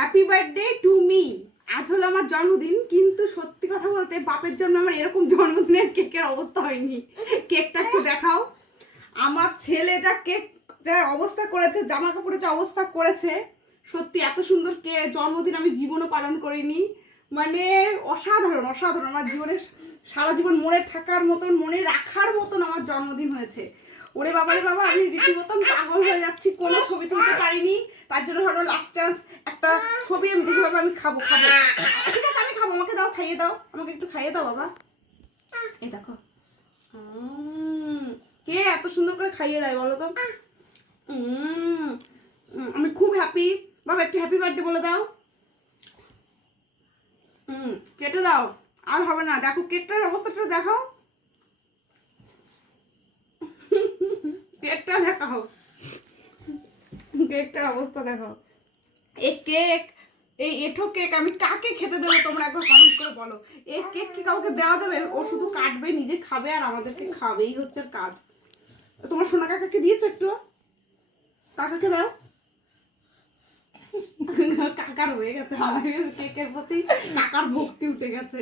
Happy birthday to me. আজ হলো আমার জন্মদিন, কিন্তু সত্যি কথা বলতে বাপের জন্য আমার এরকম জন্মদিনের কেকের অবস্থা হয়নি। কেকটা একটু দেখাও। আমার ছেলে যা কেক যা অবস্থা করেছে, জামা কাপড়ে যা অবস্থা করেছে, সত্যি এত সুন্দর জন্মদিন আমি জীবনও পালন করিনি। মানে অসাধারণ অসাধারণ। আমার জীবনে সারা জীবন মনে থাকার মতন, মনে রাখার মতন আমার জন্মদিন হয়েছে। ওরে বাবা রে বাবা, আমি রীতিমতন পাগল হয়ে যাচ্ছি। কোনো ছবি তুলতে পারিনি, তার জন্য ভালো লাস্ট চান্স একটা ছবি আমি দেখি। বাবা আমি খাবো খাবো, ঠিক আছে আমি খাবো, আমাকে দাও, খাইয়ে দাও, আমাকে একটু খাইয়ে দাও বাবা। এই দেখো কে এত সুন্দর করে খাইয়ে দেয় বলো তো। আমি খুব হ্যাপি। বাবা একটু হ্যাপি বার্থডে বলে দাও। কেটে দাও, আর হবে না। দেখো কেকটার অবস্থাটা দেখাও, কেকটা দেখাও, কেকটার অবস্থা দেখো। এই কেক, এই এঁঠো কেক আমি কাকে খেতে দেবো তোমরা একবার কমেন্ট করে বলো। এই কেক কি কাউকে দেওয়া দেবে? ও শুধু কাটবে, নিজে খাবে আর আমাদেরকে খাবে, এই হচ্ছে কাজ। তোমার সোনা কাকাকে দিয়েছো একটু? কাকাকে দাও। কাকার হয়ে গেছে, কেকের প্রতি কাকার ভক্তি উঠে গেছে।